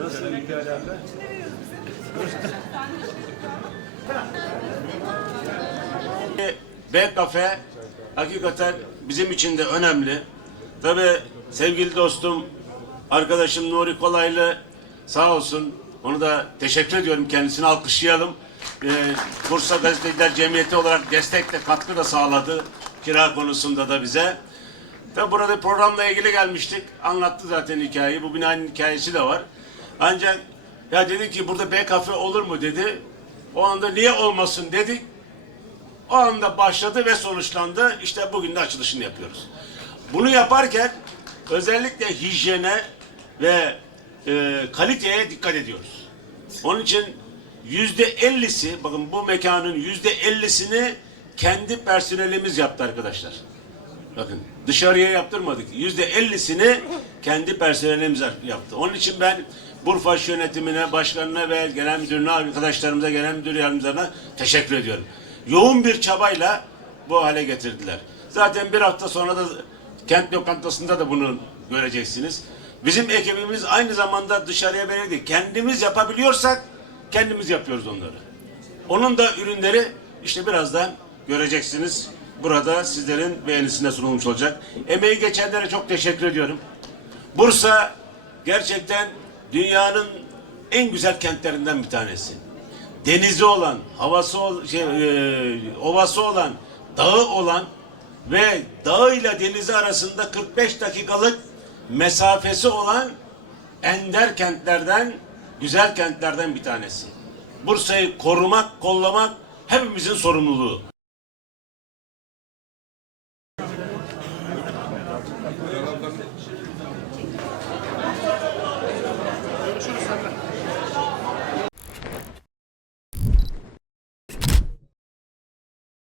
Nasıl hikayelerle? B kafe hakikaten bizim için de önemli. Tabi sevgili dostum, arkadaşım Nuri Kolaylı sağ olsun. Onu da teşekkür ediyorum kendisine alkışlayalım. Ee, Bursa Gazeteciler Cemiyeti olarak destek de katkı da sağladı kira konusunda da bize. Tabi burada programla ilgili gelmiştik. Anlattı zaten hikayeyi. Bu binanın hikayesi de var. Ancak ya dedi ki burada B kafe olur mu dedi. O anda niye olmasın dedik. O anda başladı ve sonuçlandı. İşte bugün de açılışını yapıyoruz. Bunu yaparken özellikle hijyene ve e, kaliteye dikkat ediyoruz. Onun için yüzde ellisi, bakın bu mekanın yüzde ellisini kendi personelimiz yaptı arkadaşlar. Bakın dışarıya yaptırmadık. Yüzde ellisini kendi personelimiz yaptı. Onun için ben Burfaş yönetimine, başkanına ve genel müdürüne, arkadaşlarımıza, genel müdür yardımcılarına teşekkür ediyorum. Yoğun bir çabayla bu hale getirdiler. Zaten bir hafta sonra da kent lokantasında da bunu göreceksiniz. Bizim ekibimiz aynı zamanda dışarıya verildi. Kendimiz yapabiliyorsak kendimiz yapıyoruz onları. Onun da ürünleri işte birazdan göreceksiniz. Burada sizlerin beğenisine sunulmuş olacak. Emeği geçenlere çok teşekkür ediyorum. Bursa gerçekten dünyanın en güzel kentlerinden bir tanesi. Denizi olan, havası şey, e, ovası olan, dağı olan ve dağı ile denizi arasında 45 dakikalık mesafesi olan ender kentlerden, güzel kentlerden bir tanesi. Bursa'yı korumak, kollamak hepimizin sorumluluğu.